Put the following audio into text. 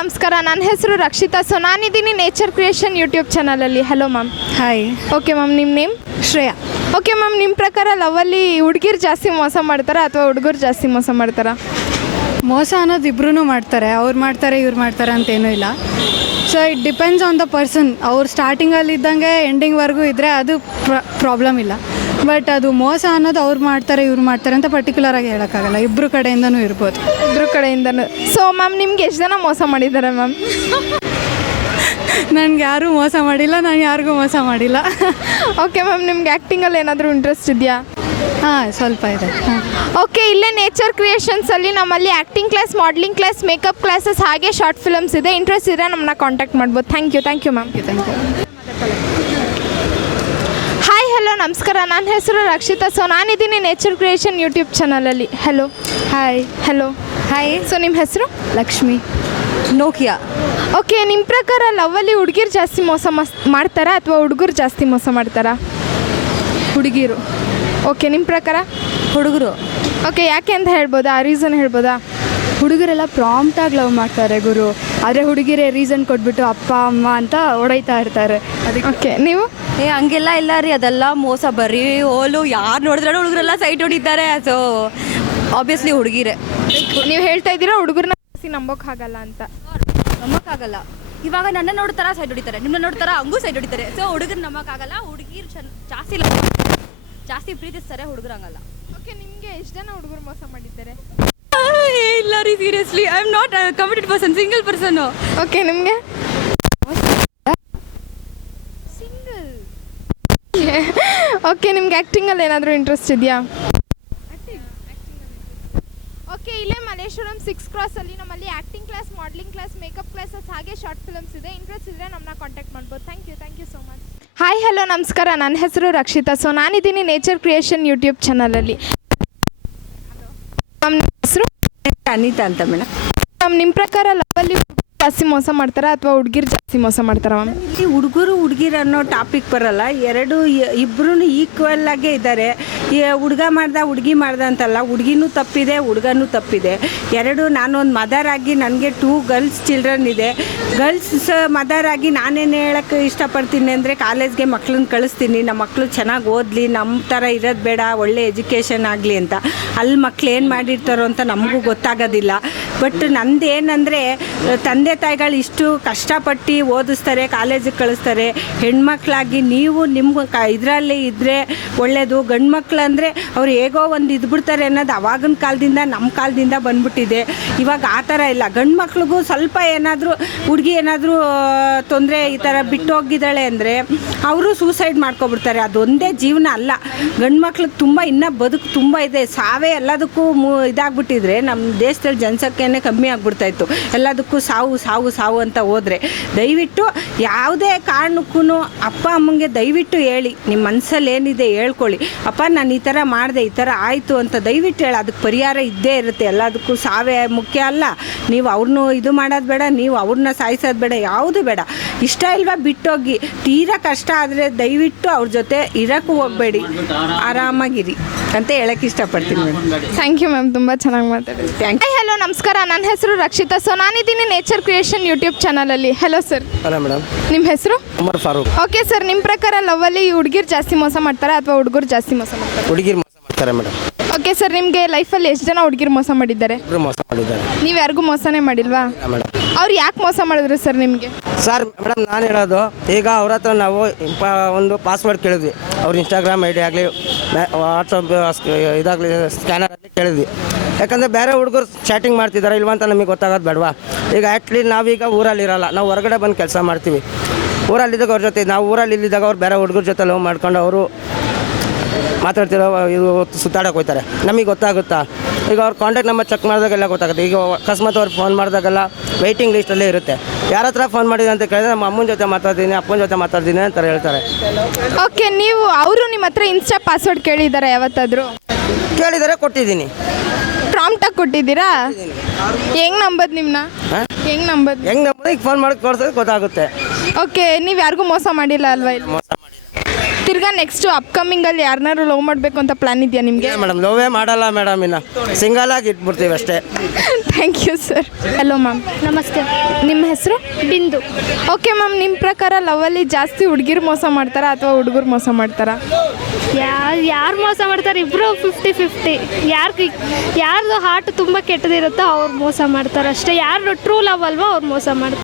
ನಮಸ್ಕಾರ. ನನ್ನ ಹೆಸರು ರಕ್ಷಿತಾ. ಸೊ ನಾನಿದ್ದೀನಿ ನೇಚರ್ ಕ್ರಿಯೇಷನ್ ಯೂಟ್ಯೂಬ್ ಚಾನಲಲ್ಲಿ. Hello ma'am. Hi. Okay ma'am, ನಿಮ್ಮ ನೇಮ್? ಶ್ರೇಯಾ. ಓಕೆ ಮ್ಯಾಮ್, ನಿಮ್ಮ ಪ್ರಕಾರ ಲವಲ್ಲಿ ಹುಡುಗಿರು ಜಾಸ್ತಿ ಮೋಸ ಮಾಡ್ತಾರಾ ಅಥವಾ ಹುಡುಗರು ಜಾಸ್ತಿ ಮೋಸ ಮಾಡ್ತಾರಾ? ಮೋಸ ಅನ್ನೋದು ಇಬ್ಬರೂ ಮಾಡ್ತಾರೆ, ಅವ್ರು ಮಾಡ್ತಾರೆ ಇವ್ರು ಮಾಡ್ತಾರೆ ಅಂತೇನೂ ಇಲ್ಲ. So it depends on the person. ಅವ್ರು ಸ್ಟಾರ್ಟಿಂಗಲ್ಲಿ ಇದ್ದಂಗೆ ಎಂಡಿಂಗ್ವರೆಗೂ ಇದ್ದರೆ ಅದು ಪ್ರಾಬ್ಲಮ್ ಇಲ್ಲ. ಬಟ್ ಅದು ಮೋಸ ಅನ್ನೋದು ಅವ್ರು ಮಾಡ್ತಾರೆ ಇವ್ರು ಮಾಡ್ತಾರೆ ಅಂತ ಪರ್ಟಿಕ್ಯುಲರಾಗಿ ಹೇಳೋಕ್ಕಾಗಲ್ಲ. ಇಬ್ಬರು ಕಡೆಯಿಂದನೂ ಇರ್ಬೋದು. ಇಬ್ಬರು ಕಡೆಯಿಂದನೂ. ಸೊ ಮ್ಯಾಮ್, ನಿಮ್ಗೆ ಎಷ್ಟು ಜನ ಮೋಸ ಮಾಡಿದ್ದಾರೆ ಮ್ಯಾಮ್? ನನಗೆ ಯಾರೂ ಮೋಸ ಮಾಡಿಲ್ಲ, ನಾನು ಯಾರಿಗೂ ಮೋಸ ಮಾಡಿಲ್ಲ. ಓಕೆ ಮ್ಯಾಮ್, ನಿಮ್ಗೆ ಆ್ಯಕ್ಟಿಂಗಲ್ಲಿ ಏನಾದರೂ ಇಂಟ್ರೆಸ್ಟ್ ಇದೆಯಾ? ಹಾಂ, ಸ್ವಲ್ಪ ಇದೆ. ಓಕೆ, ಇಲ್ಲೇ ನೇಚರ್ ಕ್ರಿಯೇಷನ್ಸಲ್ಲಿ ನಮ್ಮಲ್ಲಿ acting class, modelling class, makeup classes ಹಾಗೆ ಶಾರ್ಟ್ ಫಿಲಮ್ಸ್ ಇದೆ. ಇಂಟ್ರೆಸ್ಟ್ ಇದ್ದರೆ ನಮ್ಮನ್ನ ಕಾಂಟ್ಯಾಕ್ಟ್ ಮಾಡ್ಬೋದು. Thank you ma'am. Thank you. Hi, hello, ನಮಸ್ಕಾರ. ನನ್ನ ಹೆಸರು ರಕ್ಷಿತಾ. ಸೊ ನಾನಿದ್ದೀನಿ ನೇಚರ್ ಕ್ರಿಯೇಷನ್ ಯೂಟ್ಯೂಬ್ ಚಾನಲಲ್ಲಿ. Hello. Hi. Hello. Hi. So ನಿಮ್ಮ ಹೆಸರು? ಲಕ್ಷ್ಮಿ. ನೋಕಿಯಾ. ಓಕೆ, ನಿಮ್ಮ ಪ್ರಕಾರ ಲವ್ವಲ್ಲಿ ಹುಡುಗಿರು ಜಾಸ್ತಿ ಮೋಸ ಮಾಡ್ತಾರಾ ಅಥವಾ ಹುಡುಗರು ಜಾಸ್ತಿ ಮೋಸ ಮಾಡ್ತಾರಾ? ಹುಡುಗಿರು. ಓಕೆ, ನಿಮ್ಮ ಪ್ರಕಾರ? ಹುಡುಗರು. ಓಕೆ, ಯಾಕೆ ಅಂತ ಹೇಳ್ಬೋದಾ? ಆ ರೀಸನ್ ಹೇಳ್ಬೋದಾ? ಹುಡುಗರೆಲ್ಲ ಪ್ರಾಂಪ್ಟಾಗಿ ಲವ್ ಮಾಡ್ತಾರೆ ಗುರು, ಆದರೆ ಹುಡುಗಿರೇ ರೀಸನ್ ಕೊಟ್ಬಿಟ್ಟು ಅಪ್ಪ ಅಮ್ಮ ಅಂತ ಹೊಡೈತಾ ಇರ್ತಾರೆ. ಅದಕ್ಕೆ ಓಕೆ, ನೀವು? ಹಂಗೆಲ್ಲ ಇಲ್ಲ ರೀ, ಅದೆಲ್ಲ ಮೋಸ. ಬರೀ ಓಲು ಯಾರು ನೋಡಿದ್ರೆ ಹುಡುಗರೆಲ್ಲ ಸೈಟ್ ಹೊಡಿತಾರೆ. ಸೊ ಆಬ್ವಿಯಸ್ಲಿ ಹುಡುಗಿರೇ. ನೀವು ಹೇಳ್ತಾ ಇದ್ದೀರಾ ಹುಡುಗರನ್ನ ಜಾಸ್ತಿ ನಂಬೋಕ್ಕಾಗಲ್ಲ ಅಂತ. ನಂಬೋಕ್ಕಾಗಲ್ಲ. ಇವಾಗ ನನ್ನ ನೋಡ್ತಾರ ಸೈಡ್ ಹೊಡಿತಾರೆ, ನಿಮ್ಮನ್ನ ನೋಡ್ತಾರ ಹಂಗೂ ಸೈಡ್ ಹೊಡಿತಾರೆ. ಸೊ ಹುಡುಗರು ನಂಬೋಕ್ಕಾಗಲ್ಲ. ಹುಡುಗಿರು ಜಾಸ್ತಿ ಪ್ರೀತಿಸ್ತಾರೆ, ಹುಡುಗರು ಹಂಗಲ್ಲ. ಓಕೆ, ನಿಮಗೆ ಎಷ್ಟು ಜನ ಹುಡುಗರು ಮೋಸ ಮಾಡಿದ್ದಾರೆ? ಇಲ್ಲ ರೀ, seriously I am not committed person, single person. Okay, ನಿಮಗೆ? ಸಿಂಗಲ್. ಓಕೆ, ನಿಮ್ಗೆ ಆ್ಯಕ್ಟಿಂಗಲ್ಲಿ ಏನಾದರೂ ಇಂಟ್ರೆಸ್ಟ್ ಇದೆಯಾ? ಓಕೆ, ಇಲ್ಲೇ ಮಲ್ಲೇಶ್ವರಂ 6 ಕ್ರಾಸಲ್ಲಿ ನಮ್ಮಲ್ಲಿ acting class, modelling class, makeup classes ಹಾಗೆ ಶಾರ್ಟ್ ಫಿಲಮ್ಸ್ ಇದೆ. ಇಂಟ್ರೆಸ್ಟ್ ಇದ್ದರೆ ನಮ್ಮನ್ನ ಕಾಂಟ್ಯಾಕ್ಟ್ ಮಾಡ್ಬೋದು. Thank you so much. Hi, hello, ನಮಸ್ಕಾರ. ನನ್ನ ಹೆಸರು ರಕ್ಷಿತಾ. ಸೊ ನಾನಿದ್ದೀನಿ ನೇಚರ್ ಕ್ರಿಯೇಷನ್ ಯೂಟ್ಯೂಬ್ ಚಾನಲಲ್ಲಿ. ಮ್ಯಾಮ್, ನಿಮ್ಮ ಹೆಸರು? ಅನಿತಾ ಅಂತ ಮೇಡಮ್. ಮ್ಯಾಮ್, ನಿಮ್ಮ ಪ್ರಕಾರ ಲವಲ್ಲಿ ಜಾಸ್ತಿ ಮೋಸ ಮಾಡ್ತಾರಾ ಅಥವಾ ಹುಡುಗಿರು ಜಾಸ್ತಿ ಮೋಸ ಮಾಡ್ತಾರಾ ಮ್ಯಾಮ್? ಇಲ್ಲಿ ಹುಡುಗರು ಹುಡುಗಿರು ಅನ್ನೋ ಟಾಪಿಕ್ ಬರಲ್ಲ. ಇಬ್ಬರೂ ಈಕ್ವಲ್ ಆಗೇ ಇದ್ದಾರೆ. ಹುಡುಗ ಮಾಡ್ದ ಹುಡುಗಿ ಮಾಡ್ದ ಅಂತಲ್ಲ, ಹುಡುಗಿನೂ ತಪ್ಪಿದೆ ಹುಡುಗನೂ ತಪ್ಪಿದೆ. ನಾನು ಒಂದು ಮದರ್ ಆಗಿ ನನಗೆ 2 ಗರ್ಲ್ಸ್ ಚಿಲ್ಡ್ರನ್ ಇದೆ. ಗರ್ಲ್ಸ್ ಮದರ್ ಆಗಿ ನಾನೇನು ಹೇಳೋಕ್ಕೆ ಇಷ್ಟಪಡ್ತೀನಿ ಅಂದರೆ, ಕಾಲೇಜ್ಗೆ ಮಕ್ಳನ್ನ ಕಳಿಸ್ತೀನಿ, ನಮ್ಮ ಮಕ್ಕಳು ಚೆನ್ನಾಗಿ ಓದಲಿ, ನಮ್ಮ ಥರ ಇರೋದು ಬೇಡ, ಒಳ್ಳೆ ಎಜುಕೇಷನ್ ಆಗಲಿ ಅಂತ. ಅಲ್ಲಿ ಮಕ್ಳು ಏನು ಮಾಡಿರ್ತಾರೋ ಅಂತ ನಮಗೂ ಗೊತ್ತಾಗೋದಿಲ್ಲ. ಬಟ್ ನಂದೇನೆಂದರೆ, ತಂದೆ ತಾಯಿಗಳು ಇಷ್ಟು ಕಷ್ಟಪಟ್ಟು ಓದಿಸ್ತಾರೆ, ಕಾಲೇಜಿಗೆ ಕಳಿಸ್ತಾರೆ. ಹೆಣ್ಮಕ್ಳಾಗಿ ನೀವು ನಿಮ್ಮ ಇದರಲ್ಲಿ ಇದ್ದರೆ ಒಳ್ಳೆಯದು. ಗಂಡು ಮಕ್ಳು ಅಂದರೆ ಅವ್ರು ಹೇಗೋ ಒಂದು ಇದ್ಬಿಡ್ತಾರೆ ಅನ್ನೋದು ಅವಾಗಿನ ಕಾಲದಿಂದ ನಮ್ಮ ಕಾಲದಿಂದ ಬಂದ್ಬಿಟ್ಟಿದೆ. ಇವಾಗ ಆ ಥರ ಇಲ್ಲ. ಗಂಡು ಮಕ್ಳಿಗೂ ಸ್ವಲ್ಪ ಏನಾದರೂ ಹುಡುಗಿ ಏನಾದರೂ ತೊಂದರೆ ಈ ಥರ ಬಿಟ್ಟು ಹೋಗಿದ್ದಾಳೆ ಅಂದರೆ ಅವರು ಸೂಸೈಡ್ ಮಾಡ್ಕೊಬಿಡ್ತಾರೆ. ಅದೊಂದೇ ಜೀವನ ಅಲ್ಲ, ಗಂಡು ಮಕ್ಳಿಗೆ ತುಂಬ ಇನ್ನೂ ಬದುಕು ತುಂಬ ಇದೆ. ಸಾವೇ ಎಲ್ಲದಕ್ಕೂ ಇದಾಗ್ಬಿಟ್ಟಿದ್ರೆ ನಮ್ಮ ದೇಶದಲ್ಲಿ ಜನಸಂಖ್ಯೆನೇ ಕಮ್ಮಿ ಆಗ್ಬಿಡ್ತಾಯಿತ್ತು. ಎಲ್ಲದಕ್ಕೂ ಸಾವು ಅಂತ ಹೋದರೆ ದಯವಿಟ್ಟು ಯಾವುದೇ ಕಾರಣಕ್ಕೂ ಅಪ್ಪ ಅಮ್ಮಂಗೆ ದಯವಿಟ್ಟು ಹೇಳಿ, ನಿಮ್ಮ ಮನಸ್ಸಲ್ಲಿ ಏನಿದೆ ಹೇಳ್ಕೊಳ್ಳಿ. ಅಪ್ಪ ನಾನು ಈ ಥರ ಮಾಡಿದೆ, ಈ ಥರ ಆಯಿತು ಅಂತ ದಯವಿಟ್ಟು ಹೇಳಿ. ಅದಕ್ಕೆ ಪರಿಹಾರ ಇದ್ದೇ ಇರುತ್ತೆ. ಎಲ್ಲದಕ್ಕೂ ಸಾವೇ ಮುಖ್ಯ ಅಲ್ಲ. ನೀವು ಅವ್ರನ್ನೂ ಇದು ಮಾಡೋದು ಬೇಡ, ನೀವು ಅವ್ರನ್ನ ಸಾಯಿಸೋದು ಬೇಡ, ಯಾವುದು ಬೇಡ. ಇಷ್ಟ ಇಲ್ವಾ ಬಿಟ್ಟೋಗಿ. ತೀರಾ ಕಷ್ಟ ಆದರೆ ದಯವಿಟ್ಟು ಅವ್ರ ಜೊತೆ ಇರೋಕ್ಕೂ ಹೋಗಬೇಡಿ, ಆರಾಮಾಗಿರಿ ಅಂತ ಹೇಳೋಕ್ಕೆ ಇಷ್ಟಪಡ್ತೀನಿ ಮೇಡಮ್. ಥ್ಯಾಂಕ್ ಯು ಮ್ಯಾಮ್, ತುಂಬ ಚೆನ್ನಾಗಿ ಮಾತಾಡಿದ್ರಿ. Thank you. ಹಲೋ, ನಮಸ್ಕಾರ. ನನ್ನ ಹೆಸರು ರಕ್ಷಿತಾ. ಸೊ ನಾನಿದ್ದೀನಿ ನೇಚರ್ ಕ್ರಿಯೇಷನ್ ಯೂಟ್ಯೂಬ್ ಚಾನಲಲ್ಲಿ. Hello sir. Hello madam. ನಿಮ್ಮ ಹೆಸರು? ಉಮರ್ ಫಾರೂಕ್. ಓಕೆ ಸರ್, ನಿಮ್ಮ ಪ್ರಕಾರ ಲವ್ವಲ್ಲಿ ಹುಡುಗಿರು ಜಾಸ್ತಿ ಮೋಸ ಮಾಡ್ತಾರಾ ಅಥವಾ ಹುಡುಗರು ಜಾಸ್ತಿ ಮೋಸ ಮಾಡ್ತಾರೆ? ಹುಡುಗಿರು ಮೋಸ ಮಾಡ್ತಾರೆ ಮೇಡಮ್. ಓಕೆ ಸರ್, ನಿಮಗೆ ಲೈಫಲ್ಲಿ ಎಷ್ಟು ಜನ ಹುಡುಗಿರು ಮೋಸ ಮಾಡಿದ್ದಾರೆ? ಇಬ್ಬರು ಮೋಸ ಮಾಡಿದ್ದಾರೆ. ನೀವು ಯಾರಿಗೂ ಮೋಸನೇ ಮಾಡಿಲ್ವಾ? ಮೇಡಮ್, ಅವ್ರು ಯಾಕೆ ಮೋಸ ಮಾಡಿದ್ರು ಸರ್ ನಿಮಗೆ? ಸರ್ ಮೇಡಮ್, ನಾನು ಹೇಳೋದು, ಈಗ ಅವ್ರ ಹತ್ರ ನಾವು ಒಂದು ಪಾಸ್ವರ್ಡ್ ಕೇಳಿದ್ವಿ. ಅವ್ರ ಇನ್ಸ್ಟಾಗ್ರಾಮ್ ಐ ಡಿ ಆಗಲಿ, ವಾಟ್ಸಪ್ ಇದಾಗಲಿ, ಸ್ಕ್ಯಾನರ್ ಆಗಲಿ ಕೇಳಿದ್ವಿ. ಯಾಕಂದರೆ ಬೇರೆ ಹುಡುಗರು ಚಾಟಿಂಗ್ ಮಾಡ್ತಿದ್ದಾರೆ ಇಲ್ವಾ ಅಂತ ನಮಗೆ ಗೊತ್ತಾಗೋದು ಬೇಡವಾ? ಈಗ ಆ್ಯಕ್ಚುಲಿ ನಾವೀಗ ಊರಲ್ಲಿರಲ್ಲ, ನಾವು ಹೊರಗಡೆ ಬಂದು ಕೆಲಸ ಮಾಡ್ತೀವಿ. ಊರಲ್ಲಿದ್ದಾಗ ಅವ್ರ ಜೊತೆ, ನಾವು ಊರಲ್ಲಿ ಇಲ್ಲಿದ್ದಾಗ ಅವ್ರು ಬೇರೆ ಹುಡುಗರ ಜೊತೆ ಲವ್ ಮಾಡ್ಕೊಂಡು ಅವರು ಮಾತಾಡ್ತಿರೋ ಇದು ಸುತ್ತಾಡೋಕೆ ಹೋಗ್ತಾರೆ. ನಮಗೆ ಗೊತ್ತಾಗುತ್ತಾ? ಈಗ ಅವ್ರ ಕಾಂಟ್ಯಾಕ್ಟ್ ನಂಬರ್ ಚೆಕ್ ಮಾಡಿದಾಗೆಲ್ಲ ಗೊತ್ತಾಗುತ್ತೆ. ಈಗ ಅಕಸ್ಮಾತ್ ಅವ್ರು ಫೋನ್ ಮಾಡಿದಾಗೆಲ್ಲ ವೆಯ್ಟಿಂಗ್ ಲಿಸ್ಟಲ್ಲೇ ಇರುತ್ತೆ. ಯಾರ ಹತ್ರ ಫೋನ್ ಮಾಡಿದೆ ಅಂತ ಕೇಳಿದ್ರೆ ನಮ್ಮ ಅಮ್ಮನ ಜೊತೆ ಮಾತಾಡ್ತೀನಿ, ಅಪ್ಪನ ಜೊತೆ ಮಾತಾಡ್ತೀನಿ ಅಂತ ಹೇಳ್ತಾರೆ. ಓಕೆ, ನೀವು ಅವರು ನಿಮ್ಮ ಹತ್ರ ಇನ್ಸ್ಟಾ ಪಾಸ್ವರ್ಡ್ ಕೇಳಿದ್ದಾರೆ ಯಾವತ್ತಾದರೂ? ಕೇಳಿದರೆ ಕೊಟ್ಟಿದ್ದೀನಿ. ಪ್ರಾಂಪ್ಟಾಗಿ ಕೊಟ್ಟಿದ್ದೀರಾ? ಹೆಂಗೆ ನಂಬೋದು ನಿಮ್ಮನ್ನ? ಹೆಂಗೆ ನಂಬೋದು? ಈಗ ಫೋನ್ ಮಾಡಿ ಕೊಡ್ಸೋದು ಗೊತ್ತಾಗುತ್ತೆ. ಓಕೆ, ನೀವು ಯಾರಿಗೂ ಮೋಸ ಮಾಡಿಲ್ಲ ಅಲ್ವಾ? ಇಲ್ಲಿ ಮೋಸ ಮಾಡಿಲ್ಲ. ತಿರ್ಗಾ ನೆಕ್ಸ್ಟ್ ಅಪ್ಕಮಿಂಗಲ್ಲಿ ಯಾರನ್ನಾರು ಲವ್ ಮಾಡಬೇಕು ಅಂತ ಪ್ಲಾನ್ ಇದೆಯಾ ನಿಮಗೆ? ಮೇಡಮ್ ಲವ್ವೇ ಮಾಡಲ್ಲ ಮೇಡಮ್, ಇನ್ನು ಸಿಂಗಲ್ ಆಗಿ ಇಟ್ಬಿಡ್ತೀವಿ ಅಷ್ಟೇ. Thank you sir. Hello ma'am. ನಮಸ್ತೆ. ನಿಮ್ಮ ಹೆಸರು? ಬಿಂದು. ಓಕೆ ಮ್ಯಾಮ್, ನಿಮ್ಮ ಪ್ರಕಾರ ಲವಲ್ಲಿ ಜಾಸ್ತಿ ಹುಡುಗಿರು ಮೋಸ ಮಾಡ್ತಾರಾ ಅಥವಾ ಹುಡುಗರು ಮೋಸ ಮಾಡ್ತಾರಾ? ಯಾರು ಮೋಸ ಮಾಡ್ತಾರೆ? ಇಬ್ಬರು 50-50. ಯಾರ್ದು ಹಾರ್ಟ್ ತುಂಬ ಕೆಟ್ಟದಿರುತ್ತೋ ಅವ್ರು ಮೋಸ ಮಾಡ್ತಾರೆ ಅಷ್ಟೇ. ಯಾರು ಟ್ರೂ ಲವ್ ಅಲ್ವೋ ಅವ್ರು ಮೋಸ ಮಾಡ್ತಾರೆ.